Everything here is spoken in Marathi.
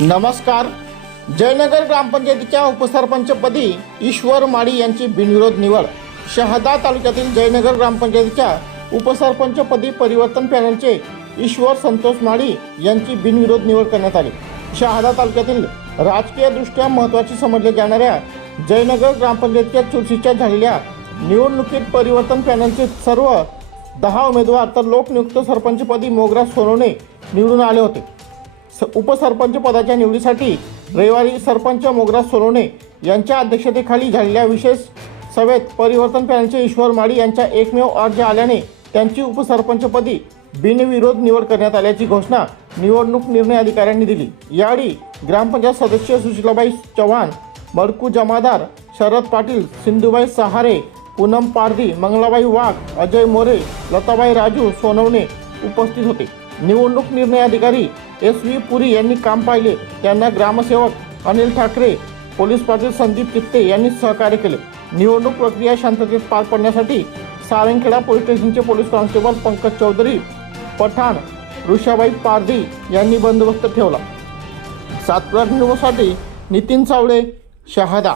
नमस्कार. जयनगर ग्रामपंचायतीच्या उपसरपंचपदी ईश्वर माळी यांची बिनविरोध निवड. शहादा तालुक्यातील जयनगर ग्रामपंचायतीच्या उपसरपंचपदी परिवर्तन पॅनलचे ईश्वर संतोष माळी यांची बिनविरोध निवड करण्यात आली. शहादा तालुक्यातील राजकीयदृष्ट्या महत्त्वाची समजल्या जाणाऱ्या जयनगर ग्रामपंचायतीच्या चुरशीच्या झालेल्या निवडणुकीत परिवर्तन पॅनलचे सर्व दहा उमेदवार तर लोकनियुक्त सरपंचपदी मोगरा सोनवणे निवडून आले होते. स उपसरपंच पदाच्या निवडीसाठी रविवारी सरपंच मोगरा सोनवणे यांच्या अध्यक्षतेखाली झालेल्या विशेष सभेत परिवर्तन पॅनलचे ईश्वर माळी यांच्या एकमेव अर्ज आल्याने त्यांची उपसरपंचपदी बिनविरोध निवड करण्यात आल्याची घोषणा निवडणूक निर्णय अधिकाऱ्यांनी दिली. यावेळी ग्रामपंचायत सदस्य सुशीलाबाई चव्हाण बडकू जमादार शरद पाटील सिंधुबाई सहारे पूनम पारधी मंगलाबाई वाघ अजय मोरे लताबाई राजू सोनवणे उपस्थित होते. निवडणूक निर्णय अधिकारी एस व्ही पुरी यांनी काम पाहिले. त्यांना ग्रामसेवक अनिल ठाकरे पोलीस पाटील संदीप चित्ते यांनी सहकार्य केले. निवडणूक प्रक्रिया शांततेत पार पडण्यासाठी सारंगखेडा पोलीस स्टेशनचे पोलीस कॉन्स्टेबल पंकज चौधरी पठाण ऋषाबाई पारधी यांनी बंदोबस्त ठेवला. सातपुरा न्यूजसाठी नितीन सावळे शहादा.